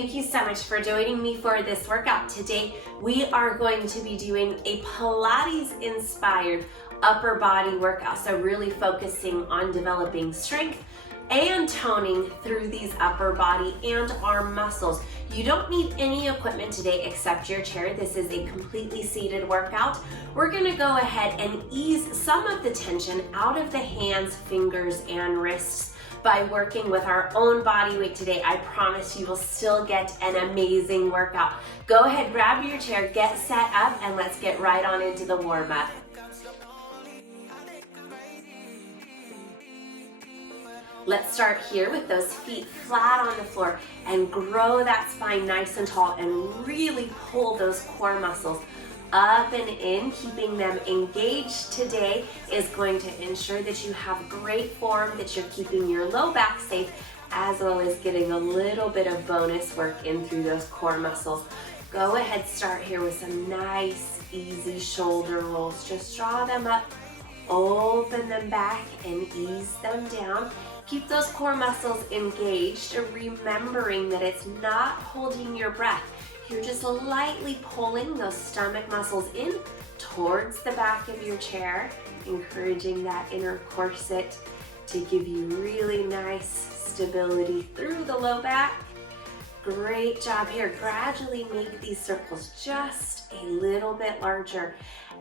Thank you so much for joining me for this workout. Today we are going to be doing a Pilates inspired upper body workout. So really focusing on developing strength and toning through these upper body and arm muscles. You don't need any equipment today except your chair. This is a completely seated workout. We're gonna go ahead and ease some of the tension out of the hands, fingers, and wrists by working with our own body weight today. I promise you will still get an amazing workout. Go ahead, grab your chair, get set up, and let's get right on into the warm-up. Let's start here with those feet flat on the floor and grow that spine nice and tall and really pull those core muscles up and in. Keeping them engaged today is going to ensure that you have great form, that you're keeping your low back safe, as well as getting a little bit of bonus work in through those core muscles. Go ahead, start here with some nice, easy shoulder rolls. Just draw them up, open them back, and ease them down. Keep those core muscles engaged, remembering that it's not holding your breath. You're just lightly pulling those stomach muscles in towards the back of your chair, encouraging that inner corset to give you really nice stability through the low back. Great job here. Gradually make these circles just a little bit larger.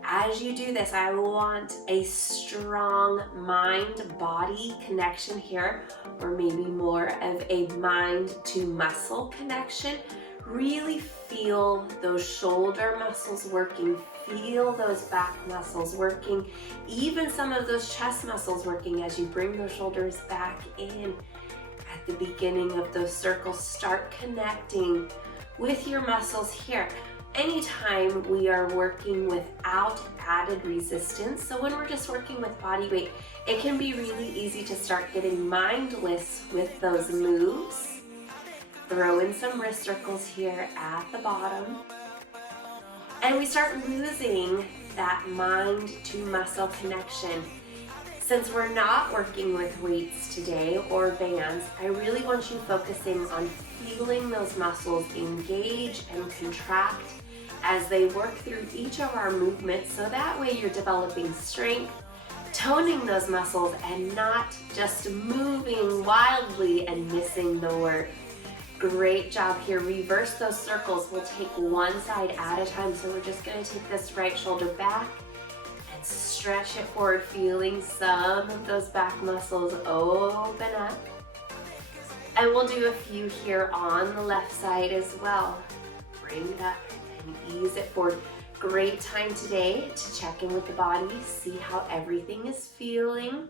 As you do this, I want a strong mind-body connection here, or maybe more of a mind to muscle connection. Really feel those shoulder muscles working, feel those back muscles working, even some of those chest muscles working as you bring those shoulders back in. At the beginning of those circles, start connecting with your muscles here. Anytime we are working without added resistance, so when we're just working with body weight, it can be really easy to start getting mindless with those moves. Throw in some wrist circles here at the bottom. And we start losing that mind to muscle connection. Since we're not working with weights today or bands, I really want you focusing on feeling those muscles engage and contract as they work through each of our movements, so that way you're developing strength, toning those muscles, and not just moving wildly and missing the work. Great job here. Reverse those circles. We'll take one side at a time. So we're just going to take this right shoulder back and stretch it forward, feeling some of those back muscles open up. And we'll do a few here on the left side as well. Bring it up and ease it forward. Great time today to check in with the body, see how everything is feeling.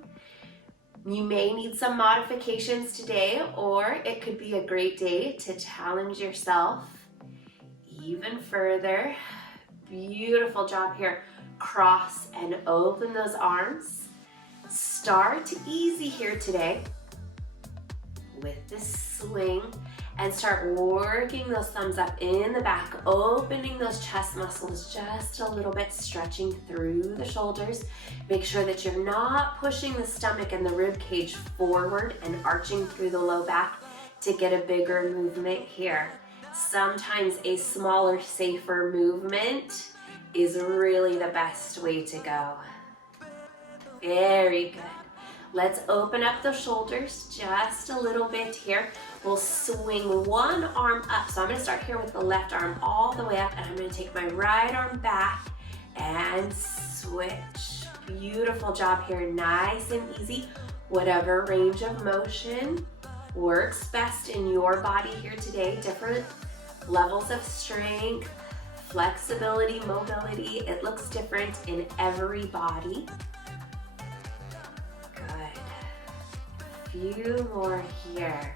You may need some modifications today, or it could be a great day to challenge yourself even further. Beautiful job here. Cross and open those arms. Start easy here today with this swing and start working those thumbs up in the back, opening those chest muscles just a little bit, stretching through the shoulders. Make sure that you're not pushing the stomach and the rib cage forward and arching through the low back to get a bigger movement here. Sometimes a smaller, safer movement is really the best way to go. Very good. Let's open up the shoulders just a little bit here. We'll swing one arm up. So I'm gonna start here with the left arm all the way up, and I'm gonna take my right arm back and switch. Beautiful job here, nice and easy. Whatever range of motion works best in your body here today. Different levels of strength, flexibility, mobility. It looks different in every body. Few more here.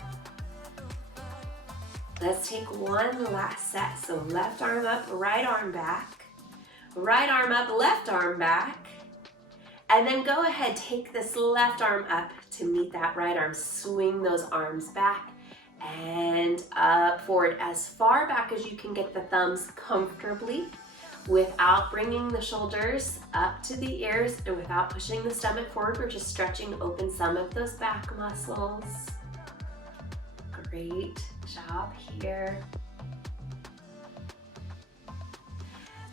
Let's take one last set. So left arm up, right arm back. Right arm up, left arm back. And then go ahead, take this left arm up to meet that right arm. Swing those arms back and up, forward, as far back as you can get the thumbs comfortably, without bringing the shoulders up to the ears and without pushing the stomach forward. We're just stretching open some of those back muscles. Great job here.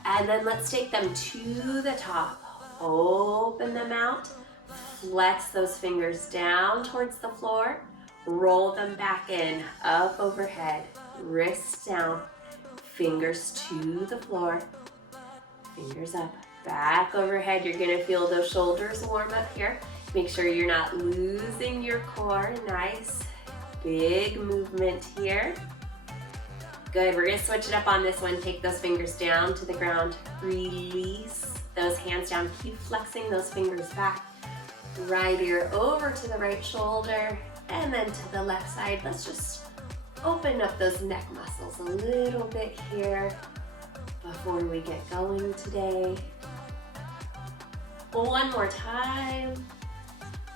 And then let's take them to the top. Open them out. Flex those fingers down towards the floor. Roll them back in, up overhead. Wrists down. Fingers to the floor. Fingers up. Back overhead. You're going to feel those shoulders warm up here. Make sure you're not losing your core. Nice. Big movement here. Good, we're gonna switch it up on this one. Take those fingers down to the ground. Release those hands down. Keep flexing those fingers back. Right ear over to the right shoulder and then to the left side. Let's just open up those neck muscles a little bit here before we get going today. One more time.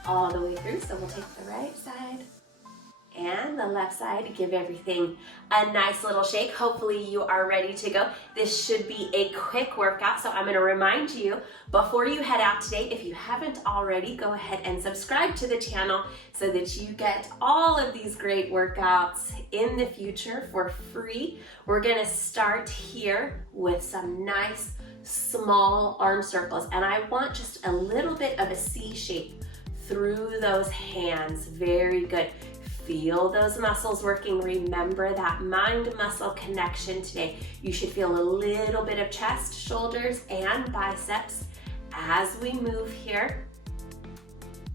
All the way through, so we'll take the right side and the left side. Give everything a nice little shake. Hopefully you are ready to go. This should be a quick workout, so I'm going to remind you before you head out today, if you haven't already, go ahead and subscribe to the channel so that you get all of these great workouts in the future for free. We're going to start here with some nice small arm circles, and I want just a little bit of a C shape through those hands. Very good. Feel those muscles working. Remember that mind-muscle connection today. You should feel a little bit of chest, shoulders, and biceps as we move here.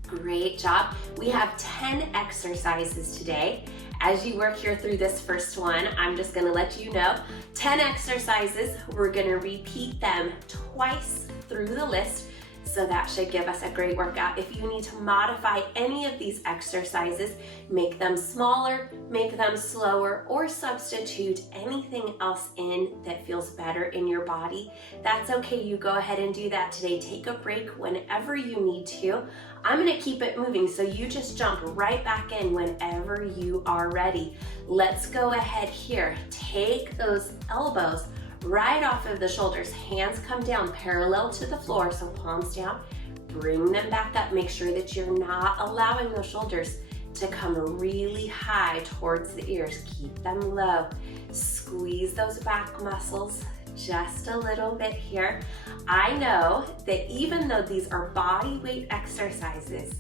Great job. We have 10 exercises today. As you work here through this first one, I'm just gonna let you know, 10 exercises. We're gonna repeat them twice through the list. So that should give us a great workout. If you need to modify any of these exercises, make them smaller, make them slower, or substitute anything else in that feels better in your body, that's okay. You go ahead and do that today. Take a break whenever you need to. I'm gonna keep it moving, so you just jump right back in whenever you are ready. Let's go ahead here. Take those elbows right off of the shoulders. Hands come down parallel to the floor, so palms down. Bring them back up. Make sure that you're not allowing those shoulders to come really high towards the ears. Keep them low. Squeeze those back muscles just a little bit here. I know that even though these are body weight exercises,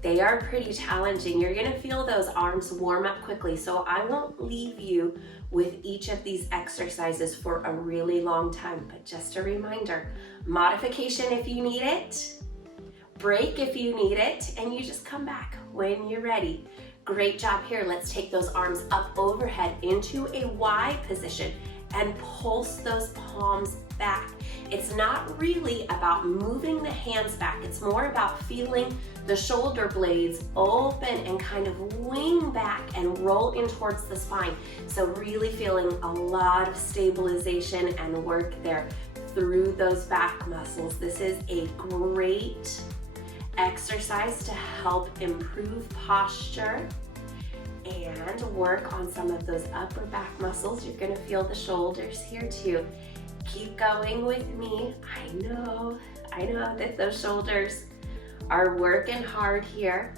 they are pretty challenging. You're gonna feel those arms warm up quickly, so I won't leave you with each of these exercises for a really long time, but just a reminder, modification if you need it, break if you need it, and you just come back when you're ready. Great job here. Let's take those arms up overhead into a Y position and pulse those palms back. It's not really about moving the hands back. It's more about feeling the shoulder blades open and kind of wing back and roll in towards the spine. So really feeling a lot of stabilization and work there through those back muscles. This is a great exercise to help improve posture and work on some of those upper back muscles. You're gonna feel the shoulders here too. Keep going with me. I know that those shoulders are working hard here.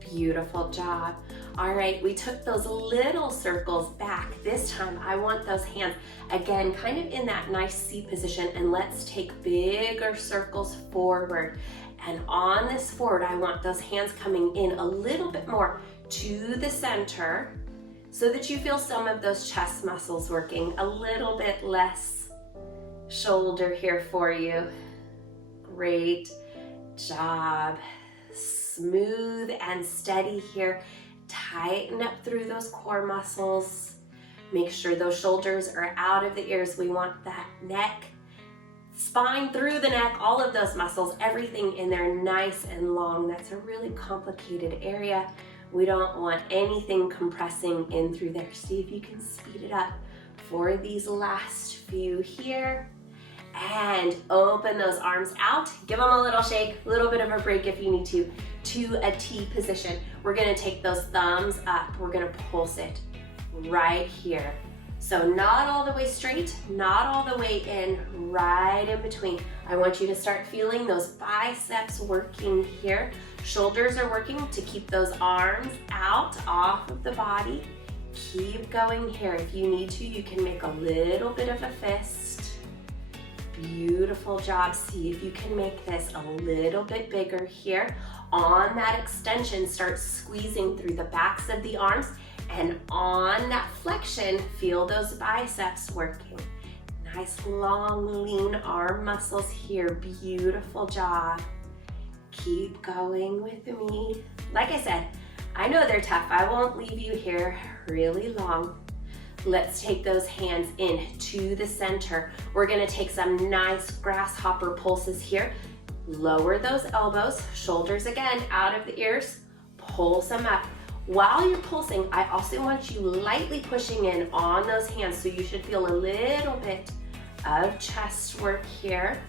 Beautiful job. All right, we took those little circles back. This time I want those hands, again, kind of in that nice C position, and let's take bigger circles forward. And on this forward, I want those hands coming in a little bit more to the center so that you feel some of those chest muscles working, a little bit less shoulder here for you. Great job. Smooth and steady here. Tighten up through those core muscles. Make sure those shoulders are out of the ears. We want that neck, spine through the neck, all of those muscles, everything in there nice and long. That's a really complicated area. We don't want anything compressing in through there. See if you can speed it up for these last few here. And open those arms out. Give them a little shake, a little bit of a break if you need to a T position. We're gonna take those thumbs up. We're gonna pulse it right here. So not all the way straight, not all the way in, right in between. I want you to start feeling those biceps working here. Shoulders are working to keep those arms out off of the body. Keep going here. If you need to, you can make a little bit of a fist. Beautiful job. See if you can make this a little bit bigger here. On that extension, start squeezing through the backs of the arms, and on that flexion, feel those biceps working. Nice long lean arm muscles here. Beautiful job. Keep going with me. Like I said, I know they're tough. I won't leave you here really long. Let's take those hands in to the center. We're gonna take some nice grasshopper pulses here. Lower those elbows, shoulders again out of the ears, pulse them up. While you're pulsing, I also want you lightly pushing in on those hands, so you should feel a little bit of chest work here.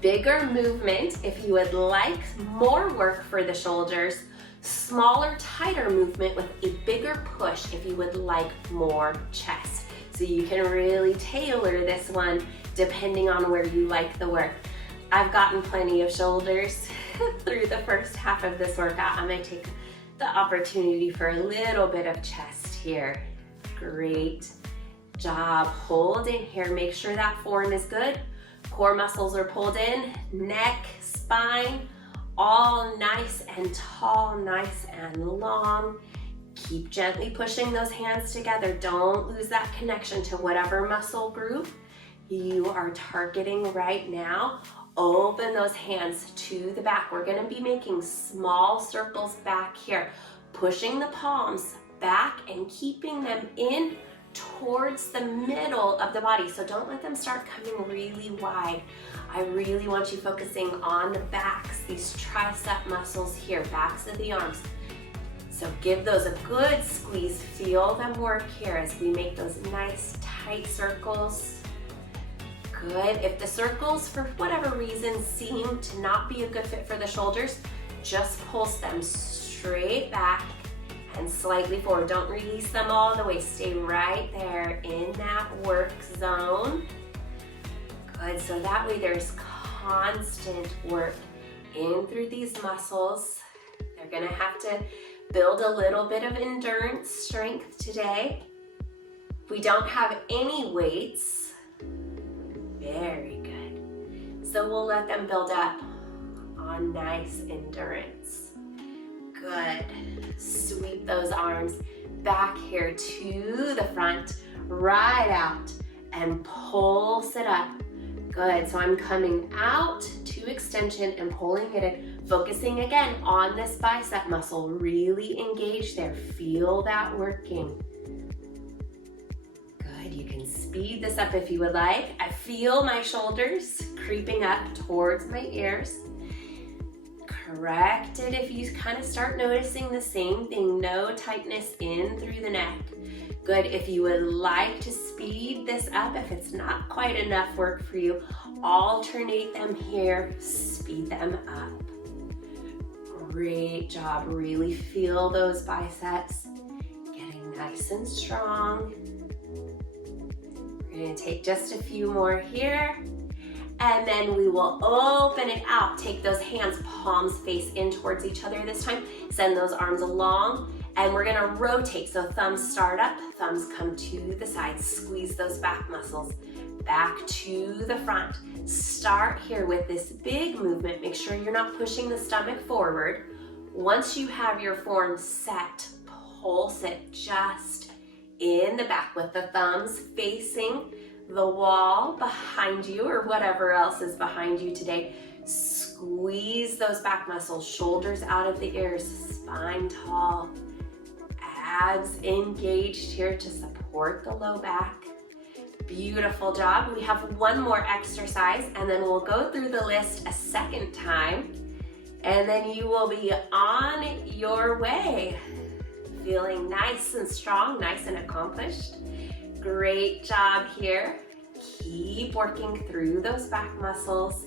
Bigger movement if you would like more work for the shoulders. Smaller, tighter movement with a bigger push if you would like more chest. So you can really tailor this one depending on where you like the work. I've gotten plenty of shoulders through the first half of this workout. I'm gonna take the opportunity for a little bit of chest here. Great job. Hold in here. Make sure that form is good. Core muscles are pulled in, neck, spine, all nice and tall, nice and long. Keep gently pushing those hands together. Don't lose that connection to whatever muscle group you are targeting right now. Open those hands to the back. We're gonna be making small circles back here, pushing the palms back and keeping them in towards the middle of the body. So don't let them start coming really wide. I really want you focusing on the backs, these tricep muscles here, backs of the arms. So give those a good squeeze. Feel them work here as we make those nice tight circles. Good. If the circles, for whatever reason, seem to not be a good fit for the shoulders, just pulse them straight back and slightly forward. Don't release them all the way. Stay right there in that work zone. Good. So that way there's constant work in through these muscles. They're going to have to build a little bit of endurance strength today. We don't have any weights. Very good. So we'll let them build up on nice endurance. Good. Sweep those arms back here to the front, right out, and pulse it up. Good. So I'm coming out to extension and pulling it in, focusing again on this bicep muscle. Really engage there. Feel that working. You can speed this up if you would like. I feel my shoulders creeping up towards my ears. Correct it if you kind of start noticing the same thing. No tightness in through the neck. Good. If you would like to speed this up, if it's not quite enough work for you, alternate them here. Speed them up. Great job. Really feel those biceps getting nice and strong. We're going to take just a few more here, and then we will open it out. Take those hands, palms face in towards each other this time. Send those arms along, and we're going to rotate. So thumbs start up, thumbs come to the sides. Squeeze those back muscles back to the front. Start here with this big movement. Make sure you're not pushing the stomach forward. Once you have your form set, pulse it just in the back with the thumbs facing the wall behind you or whatever else is behind you today. Squeeze those back muscles, shoulders out of the ears, spine tall, abs engaged here to support the low back. Beautiful job. We have one more exercise and then we'll go through the list a second time and then you will be on your way. Feeling nice and strong, nice and accomplished. Great job here. Keep working through those back muscles.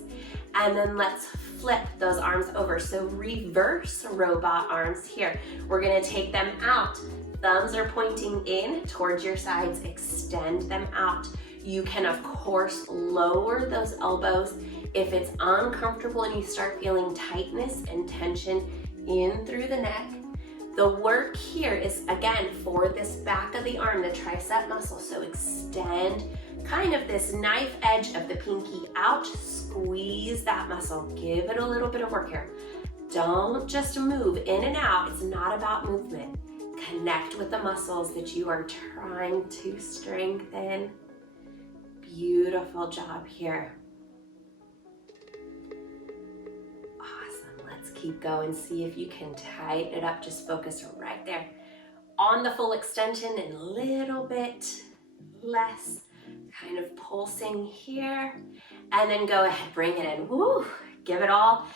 And then let's flip those arms over. So reverse robot arms here. We're gonna take them out. Thumbs are pointing in towards your sides. Extend them out. You can, of course, lower those elbows If it's uncomfortable and you start feeling tightness and tension in through the neck, the work here is, again, for this back of the arm, the tricep muscle. So extend kind of this knife edge of the pinky out, squeeze that muscle, give it a little bit of work here. Don't just move in and out. It's not about movement. Connect with the muscles that you are trying to strengthen. Beautiful job here. Awesome. Let's keep going. See if you can tighten it up. Just focus right there on the full extension and a little bit less. Kind of pulsing here. And then go ahead, bring it in. Woo! Give it all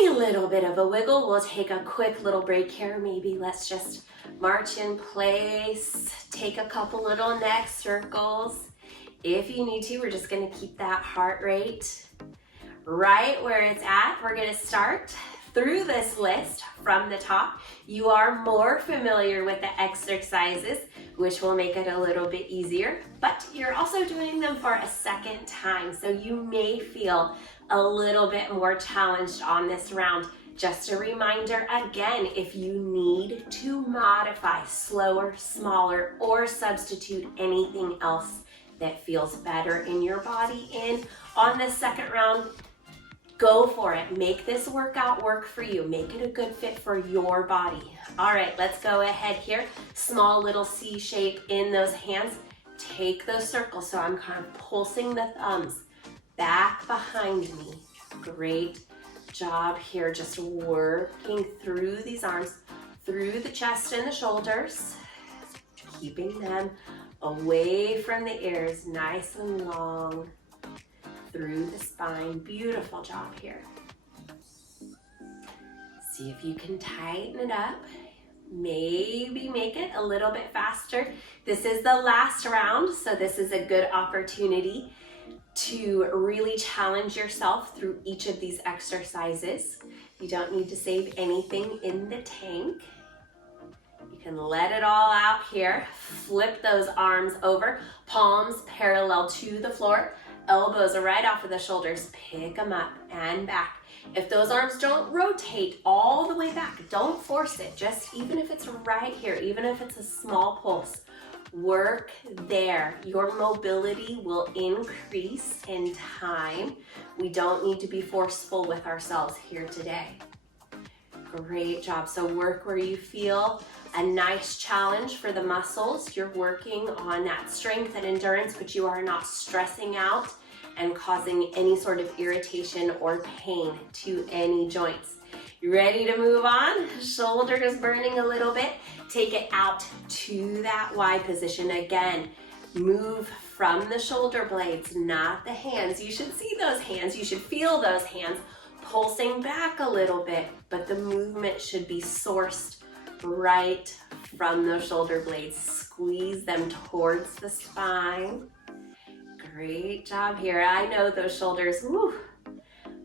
a little bit of a wiggle. We'll take a quick little break here. Maybe let's just march in place. Take a couple little neck circles. If you need to, we're just gonna keep that heart rate right where it's at. We're gonna start through this list from the top. You are more familiar with the exercises, which will make it a little bit easier, but you're also doing them for a second time. So you may feel a little bit more challenged on this round. Just a reminder again, if you need to modify slower, smaller, or substitute anything else that feels better in your body on this second round, go for it. Make this workout work for you. Make it a good fit for your body. All right, let's go ahead here. Small little C shape in those hands. Take those circles. So I'm kind of pulsing the thumbs back behind me. Great job here. Just working through these arms, through the chest and the shoulders, keeping them away from the ears, nice and long. Through the spine. Beautiful job here. See if you can tighten it up. Maybe make it a little bit faster. This is the last round, so this is a good opportunity to really challenge yourself through each of these exercises. You don't need to save anything in the tank. You can let it all out here. Flip those arms over, palms parallel to the floor. Elbows are right off of the shoulders. Pick them up and back. If those arms don't rotate all the way back, don't force it. Just even if it's right here, even if it's a small pulse, work there. Your mobility will increase in time. We don't need to be forceful with ourselves here today. Great job. So work where you feel a nice challenge for the muscles. You're working on that strength and endurance, but you are not stressing out and causing any sort of irritation or pain to any joints. You ready to move on? Shoulders burning a little bit. Take it out to that Y position again. Move from the shoulder blades, not the hands. You should see those hands. You should feel those hands pulsing back a little bit, but the movement should be sourced right from those shoulder blades. Squeeze them towards the spine. Great job here. I know those shoulders, whew,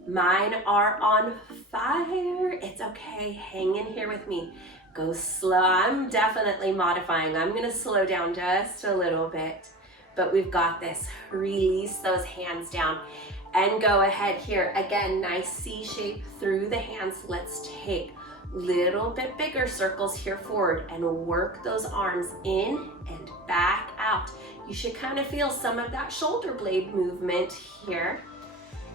mine are on fire. It's okay. Hang in here with me. Go slow. I'm definitely modifying. I'm going to slow down just a little bit, but we've got this. Release those hands down and go ahead here. Again, nice C shape through the hands. Let's take little bit bigger circles here forward and work those arms in and back out. You should kind of feel some of that shoulder blade movement here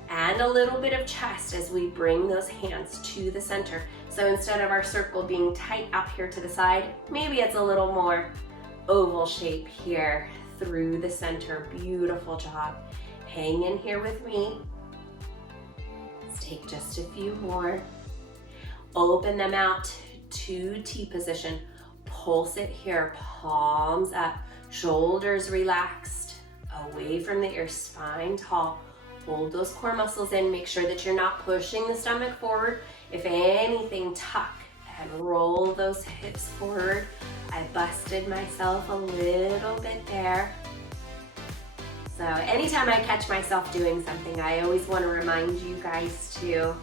and a little bit of chest as we bring those hands to the center. So instead of our circle being tight out here to the side, maybe it's a little more oval shape here through the center. Beautiful job. Hang in here with me. Let's take just a few more. Open them out to T position. Pulse it here, palms up, shoulders relaxed, away from the ear, spine tall. Hold those core muscles in. Make sure that you're not pushing the stomach forward. If anything, tuck and roll those hips forward. I busted myself a little bit there. So anytime I catch myself doing something, I always want to remind you guys too.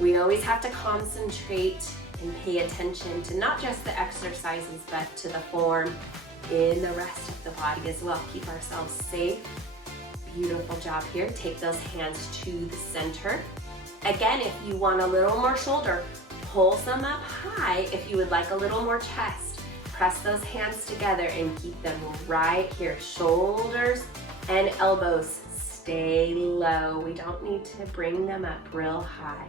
We always have to concentrate and pay attention to not just the exercises, but to the form in the rest of the body as well. Keep ourselves safe Beautiful job here. Take those hands to the center. Again, if you want a little more shoulder, pull some up high. If you would like a little more chest, press those hands together and keep them right here. Shoulders and elbows stay low. We don't need to bring them up real high.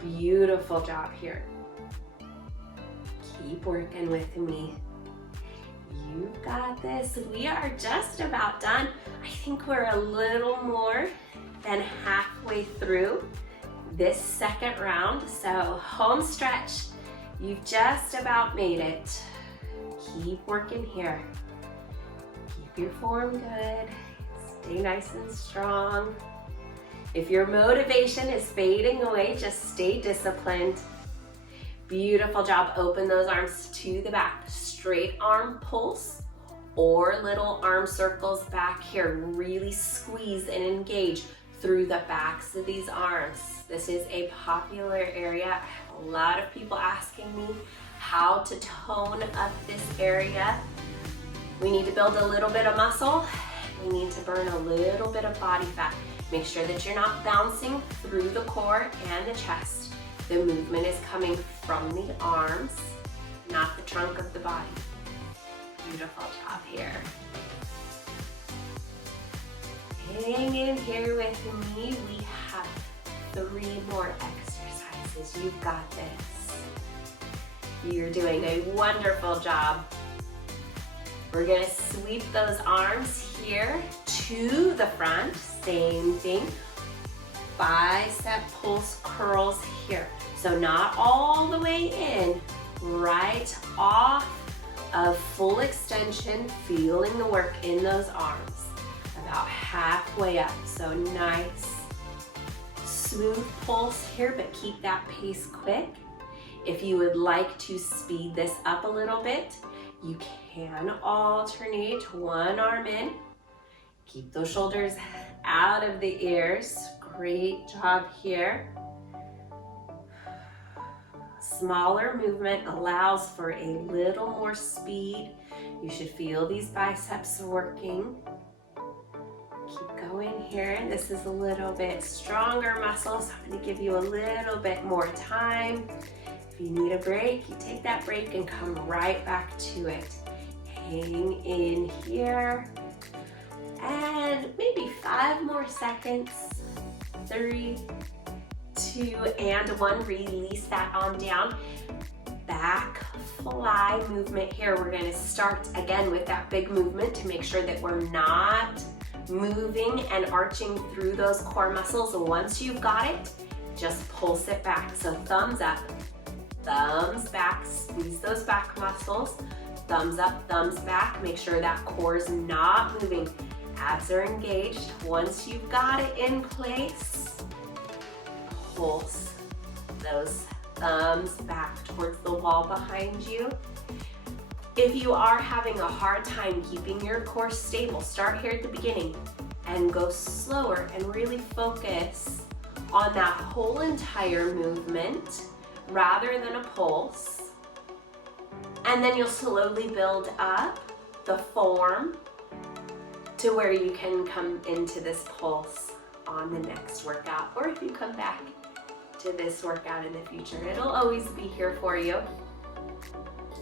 Beautiful job here. Keep working with me. You've got this. We are just about done. I think we're a little more than halfway through this second round. So home stretch, you've just about made it. Keep working here. Keep your form good. Stay nice and strong. If your motivation is fading away, just stay disciplined. Beautiful job. Open those arms to the back. Straight arm pulse or little arm circles back here. Really squeeze and engage through the backs of these arms. This is a popular area. I have a lot of people asking me how to tone up this area. We need to build a little bit of muscle. We need to burn a little bit of body fat. Make sure that you're not bouncing through the core and the chest. The movement is coming from the arms, not the trunk of the body. Beautiful job here. Hang in here with me. We have 3 more exercises. You've got this. You're doing a wonderful job. We're gonna sweep those arms here to the front. Same thing. Bicep pulse curls here. So not all the way in, right off of full extension, feeling the work in those arms. About halfway up, so nice. Smooth pulse here, but keep that pace quick. If you would like to speed this up a little bit, you can alternate one arm in. Keep those shoulders out of the ears. Great job here. Smaller movement allows for a little more speed. You should feel these biceps working. Keep going here. This is a little bit stronger muscles. I'm going to give you a little bit more time. If you need a break, you take that break and come right back to it. Hang in here. And maybe 5 more seconds. 3, 2, and 1. Release that on down. Back fly movement here. We're going to start again with that big movement to make sure that we're not moving and arching through those core muscles. Once you've got it, just pulse it back. So thumbs up, thumbs back, squeeze those back muscles. Thumbs up, thumbs back. Make sure that core is not moving. Abs are engaged. Once you've got it in place, pulse those thumbs back towards the wall behind you. If you are having a hard time keeping your core stable, start here at the beginning and go slower and really focus on that whole entire movement rather than a pulse. And then you'll slowly build up the form to where you can come into this pulse on the next workout, or if you come back to this workout in the future, it'll always be here for you.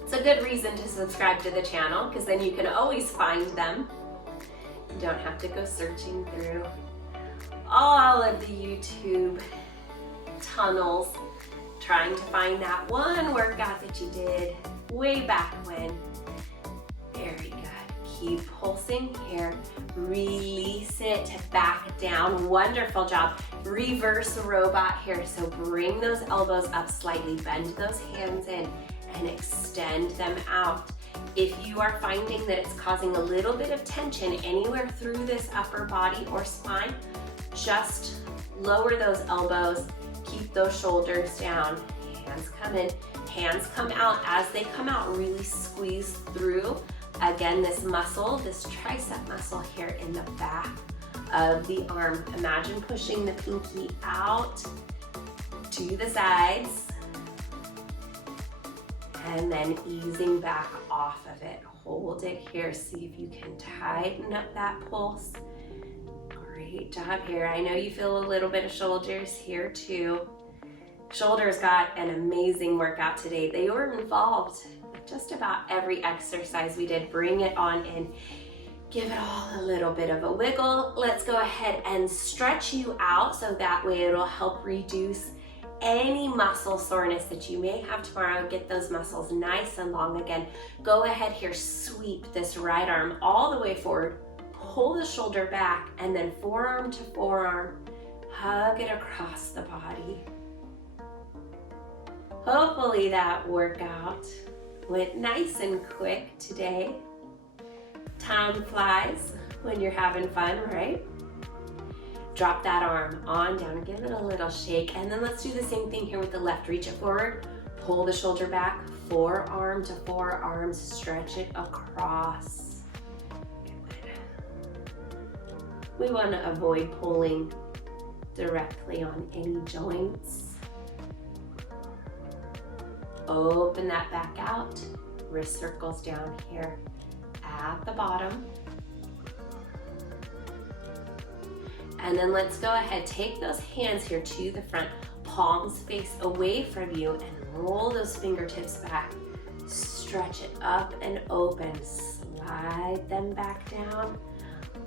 It's a good reason to subscribe to the channel because then you can always find them. You don't have to go searching through all of the YouTube tunnels trying to find that one workout that you did way back when. Very good. Keep pulsing here. Release it back down. Wonderful job. Reverse robot here. So bring those elbows up slightly. Bend those hands in and extend them out. If you are finding that it's causing a little bit of tension anywhere through this upper body or spine, just lower those elbows. Keep those shoulders down. Hands come in. Hands come out. As they come out, really squeeze through. Again, this muscle, this tricep muscle here in the back of the arm. Imagine pushing the pinky out to the sides and then easing back off of it. Hold it here. See if you can tighten up that pulse. Great job here. I know you feel a little bit of shoulders here too. Shoulders got an amazing workout today. They were involved with just about every exercise we did. Bring it on in. Give it all a little bit of a wiggle. Let's go ahead and stretch you out so that way it'll help reduce any muscle soreness that you may have tomorrow. Get those muscles nice and long again. Go ahead here, sweep this right arm all the way forward. Pull the shoulder back and then forearm to forearm. Hug it across the body. Hopefully that workout went nice and quick today. Time flies when you're having fun, right? Drop that arm on down, give it a little shake, and then let's do the same thing here with the left. Reach it forward, pull the shoulder back, forearm to forearm, stretch it across. We want to avoid pulling directly on any joints. Open that back out, wrist circles down here at the bottom. And then let's go ahead, take those hands here to the front, palms face away from you, and roll those fingertips back. Stretch it up and open, slide them back down,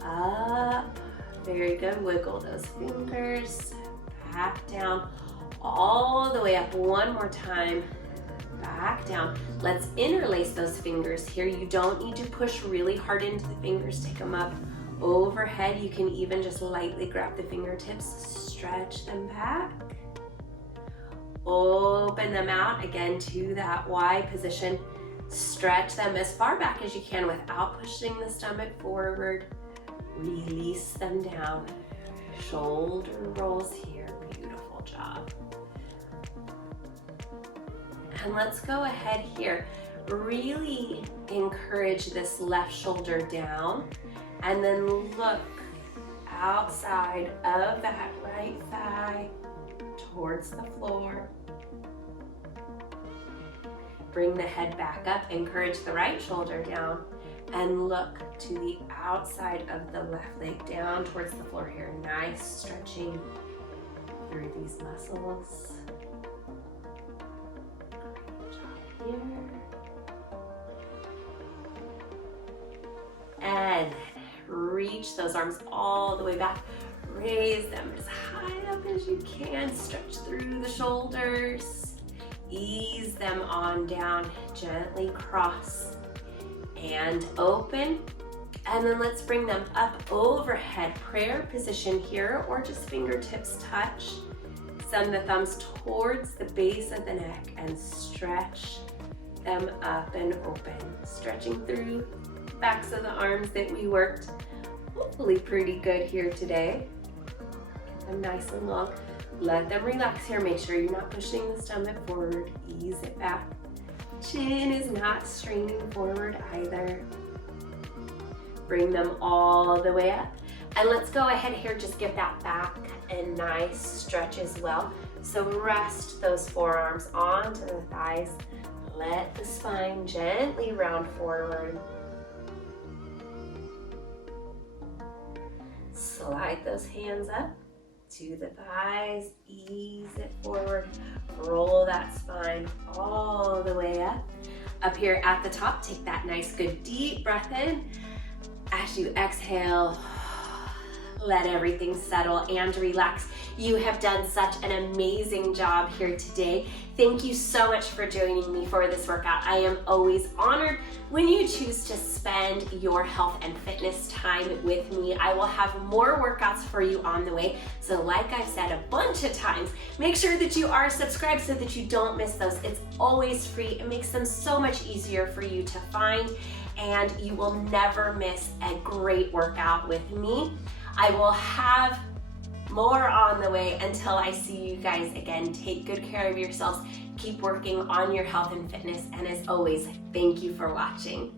up. Very good, wiggle those fingers, back down, all the way up. One more time. Back down. Let's interlace those fingers here. You don't need to push really hard into the fingers. Take them up overhead. You can even just lightly grab the fingertips, stretch them back. Open them out again to that Y position. Stretch them as far back as you can without pushing the stomach forward. Release them down. Shoulder rolls here. Beautiful job. And let's go ahead here. Really encourage this left shoulder down and then look outside of that right thigh towards the floor. Bring the head back up, encourage the right shoulder down, and look to the outside of the left leg down towards the floor here. Nice stretching through these muscles. Here. And reach those arms all the way back. Raise them as high up as you can. Stretch through the shoulders. Ease them on down. Gently cross and open. And then let's bring them up overhead. Prayer position here, or just fingertips touch. Send the thumbs towards the base of the neck and stretch them up and open. Stretching through the backs of the arms that we worked hopefully pretty good here today. Get them nice and long. Let them relax here. Make sure you're not pushing the stomach forward. Ease it back. Chin is not straining forward either. Bring them all the way up. And let's go ahead here, just give that back a nice stretch as well. So rest those forearms onto the thighs. Let the spine gently round forward. Slide those hands up to the thighs. Ease it forward. Roll that spine all the way up. Up here at the top, take that nice good deep breath in. As you exhale, let everything settle and relax. You have done such an amazing job here today. Thank you so much for joining me for this workout. I am always honored when you choose to spend your health and fitness time with me. I will have more workouts for you on the way. So like I've said a bunch of times, make sure that you are subscribed so that you don't miss those. It's always free. It makes them so much easier for you to find, and you will never miss a great workout with me. I will have more on the way. Until I see you guys again, take good care of yourselves. Keep working on your health and fitness. And as always, thank you for watching.